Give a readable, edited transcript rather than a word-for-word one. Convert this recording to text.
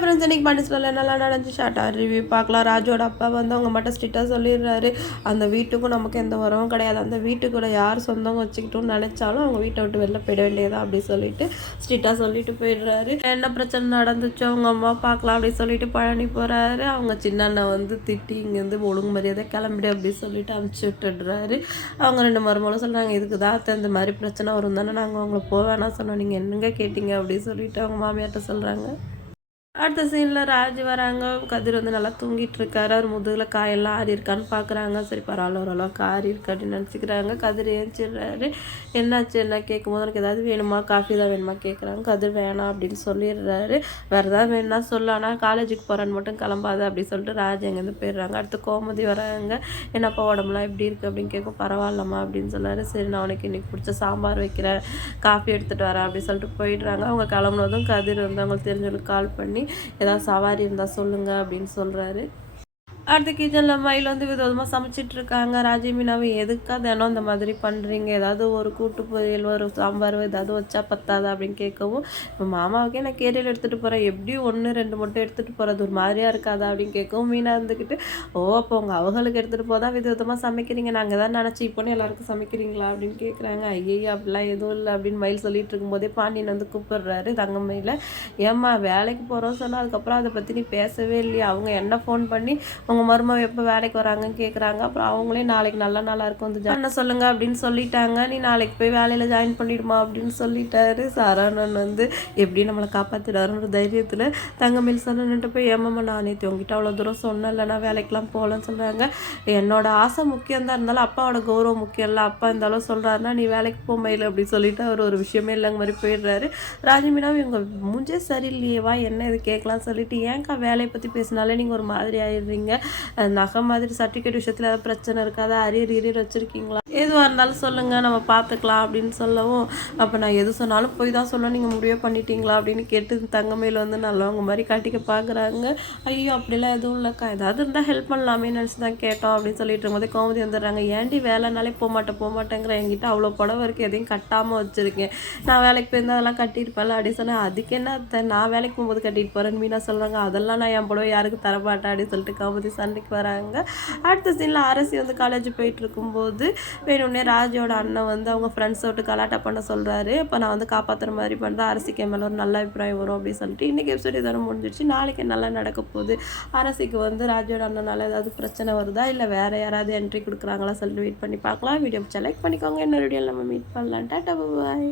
Friends, இன்னைக்கு மனசுல என்னெல்லாம் நடந்துச்சு ஷார்ட்டாக ரிவ்யூ பார்க்கலாம். ராஜோட அப்பா வந்து அவங்க மட்டும் ஸ்ட்ரிக்டாக சொல்லிடுறாரு, அந்த வீட்டுக்கும் நமக்கு எந்த உறவும் கிடையாது, அந்த வீட்டுக்குள்ள யார் சொந்தம் வச்சுக்கிட்டோம்னு நினைச்சாலும் அவங்க வீட்டை விட்டு வெளில போயிட வேண்டியதா அப்படி சொல்லிட்டு ஸ்ட்ரிக்டாக சொல்லிட்டு போயிடுறாரு. என்ன பிரச்சனை நடந்துச்சோ அவங்க அம்மா பார்க்கலாம் அப்படி சொல்லிட்டு பழனி போறாரு. அவங்க சின்ன அண்ணன் வந்து திட்டி இங்கேருந்து ஒழுங்கு மரியாதை கிளம்பிடு அப்படி சொல்லிட்டு அனுப்பிச்சி விட்டுடுறாரு. அவங்க ரெண்டு மருமகளும் சொல்றாங்க, இதுக்கு தான் இந்த மாதிரி பிரச்சனை வரும் தானே நாங்கள் அவங்கள போவேன்னா சொன்னோம், நீங்கள் என்னங்க கேட்டீங்க அப்படின்னு சொல்லிட்டு அவங்க மாமியார்ட்ட சொல்றாங்க. அடுத்த சீனில் ராஜ் வராங்க. கதிர் வந்து நல்லா தூங்கிட்டு இருக்காரு. அவர் முதுகில் காயெல்லாம் ஆறி இருக்கான்னு பார்க்குறாங்க. சரி பரவாயில்ல, ஓரளவுக்கு ஆறி இருக்கு அப்படின்னு நினச்சிக்கிறாங்க. கதிர் ஏஞ்சிடுறாரு. என்னாச்சு என்ன கேட்கும்போது எனக்கு ஏதாவது வேணுமா, காஃபி தான் வேணுமா கேட்குறாங்க. கதிர் வேணாம் அப்படின்னு சொல்லிடுறாரு. வேறு ஏதாவது வேணும்னா சொல்லு, ஆனால் காலேஜுக்கு போகிறான்னு மட்டும் கிளம்பாது அப்படின்னு சொல்லிட்டு ராஜ் எங்கேருந்து போயிடுறாங்க. அடுத்து கோமதி வராங்க. என்னப்பா உடம்புலாம் எப்படி இருக்குது அப்படின்னு கேட்கும். பரவாயில்லம்மா அப்படின்னு சொல்லாரு. சரி நான் உனக்கு இன்றைக்கி பிடிச்ச சாம்பார் வைக்கிறேன், காஃபி எடுத்துகிட்டு வரேன் அப்படின்னு சொல்லிட்டு போயிடுறாங்க. அவங்க கிளம்புனதும் கதிர் வந்து அவங்களுக்கு தெரிஞ்சவங்களுக்கு கால் பண்ணி ஏதாவது சவாரி இருந்தால் சொல்லுங்கள் அப்படின்னு சொல்கிறாரு. அடுத்த கிச்சனில் மயில் வந்து விதவிதமாக சமைச்சிட்ருக்காங்க. ராஜி மீனாவை எதுக்காக தினம் இந்த மாதிரி பண்ணுறீங்க, ஏதாவது ஒரு கூட்டு பொரியல் ஒரு சாம்பார் ஏதாவது வச்சா பத்தாதா அப்படின்னு கேட்கவும், இப்போ மாமாவுக்கே நான் கேரியல் எடுத்துகிட்டு போகிறேன், எப்படியும் 1-2 மட்டும் எடுத்துகிட்டு போகிறது ஒரு மாதிரியாக இருக்காதா அப்படின்னு கேட்கவும், மீனா இருந்துக்கிட்டு ஓ அப்போ உங்கள் அவங்களுக்கு எடுத்துகிட்டு போதான் விதவிதமாக சமைக்கிறீங்க, நாங்கள் தான் நினச்சி இப்போன்னு எல்லாருக்கும் சமைக்கிறீங்களா அப்படின்னு கேட்குறாங்க. ஐயோ அப்படிலாம் எதுவும் இல்லை அப்படின்னு மயில் சொல்லிட்டு இருக்கும்போதே பாண்டியன் வந்து கூப்பிடுறாரு தங்கமயில. ஏம்மா வேலைக்கு போகிறோம் சொன்னால் அதுக்கப்புறம் அதை பற்றி நீ பேசவே இல்லையா, அவங்க என்ன ஃபோன் பண்ணி உங்கள் மருமக எப்போ வேலைக்கு வராங்கன்னு கேட்குறாங்க. அப்புறம் அவங்களே நாளைக்கு நல்ல நாளாக இருக்கும் வந்து ஜாயின் சொல்லுங்க அப்படின்னு சொல்லிட்டாங்க. நீ நாளைக்கு போய் வேலையில் ஜாயின் பண்ணிடுமா அப்படின்னு சொல்லிட்டாரு. சரவணன் வந்து எப்படி நம்மளை காப்பாற்றிடாருன்ற தைரியத்தில் தங்கமேல் சரவணன்ட்டு போய் ஏமாம்மா நான் நேற்று உங்ககிட்ட அவ்வளோ தூரம் சொன்னல, நான் வேலைக்கெலாம் போகலன்னு சொல்கிறாங்க. என்னோட ஆசை முக்கியம் தான், இருந்தாலும் அப்பாவோட கௌரவம் முக்கியம் இல்லை, அப்பா இருந்தாலும் சொல்கிறாருன்னா நீ வேலைக்கு போ மயில் அப்படின்னு சொல்லிட்டு அவர் ஒரு விஷயமே இல்லைங்க மாதிரி போயிடுறாரு. ராஜமீனாவும் இவங்க மூஞ்சே சரியில்லையேவா என்ன இது கேட்கலான்னு சொல்லிட்டு ஏன்க்கா வேலையை பற்றி பேசினாலே நீங்கள் ஒரு மாதிரி ஆயிடுறீங்க, நகை மாதிரி சர்டிஃபிகேட் விஷயத்தில் ஏதாவது பிரச்சனை இருக்காதா, அரியர் வச்சுருக்கீங்களா, எதுவாக இருந்தாலும் சொல்லுங்கள் நம்ம பார்த்துக்கலாம் அப்படின்னு சொல்லவும், அப்போ நான் எது சொன்னாலும் போய் தான் சொல்ல நீங்கள் முடிவே பண்ணிட்டீங்களா அப்படின்னு கேட்டு தங்கமேல் வந்து நல்லவங்க மாதிரி காட்டிக்க பார்க்குறாங்க. ஐயோ அப்படிலாம் எதுவும் இல்லைக்கா, ஏதாவது இருந்தால் ஹெல்ப் பண்ணலாமே நினச்சி தான் கேட்டோம் அப்படின்னு சொல்லிட்டு இருக்கும்போது கோமதி வந்துடுறாங்க. ஏன்டி வேலைனாலே போக மாட்டேங்கிற, என்கிட்ட அவ்வளோ புடவை இருக்குது எதையும் கட்டாமல் வச்சுருக்கேன், நான் வேலைக்கு போயிருந்தால் அதெல்லாம் கட்டியிருப்பேன்ல அப்படின்னு சொன்னேன். அதுக்கு என்ன நான் வேலைக்கு போகும்போது கட்டிட்டு போகிறேன்னு மீனா சொல்கிறாங்க. அதெல்லாம் நான் என் புடவை யாருக்கு தரமாட்டேன் அப்படின்னு சொல்லிட்டு கோமதி சண்டைக்கு வராங்க. அடுத்த சீனில் அரசி வந்து காலேஜ் போயிட்டு இருக்கும்போது வேணும்னே ராஜோட அண்ணன் வந்து அவங்க ஃப்ரெண்ட்ஸை விட்டு கலாட்டா பண்ண சொல்கிறாரு. இப்போ நான் வந்து காப்பாற்றுற மாதிரி பண்ணுறேன், அரசிக்கு மேலே ஒரு நல்ல அபிப்பிராயம் வரும் அப்படின்னு சொல்லிட்டு இன்றைக்கி எபிசோட் இதோட முடிஞ்சிடுச்சு. நாளைக்கு நல்லா நடக்க போகுது. அரசிக்கு வந்து ராஜோட அண்ணனால ஏதாவது பிரச்சனை வருதா இல்லை வேறு யாராவது என்ட்ரி கொடுக்குறாங்களா சொல்லிட்டு வெயிட் பண்ணி பார்க்கலாம். வீடியோ லைக் பண்ணிக்கோங்க. இன்னொரு வீடியோவில் நம்ம மீட் பண்ணலாம். டாடா பாய்.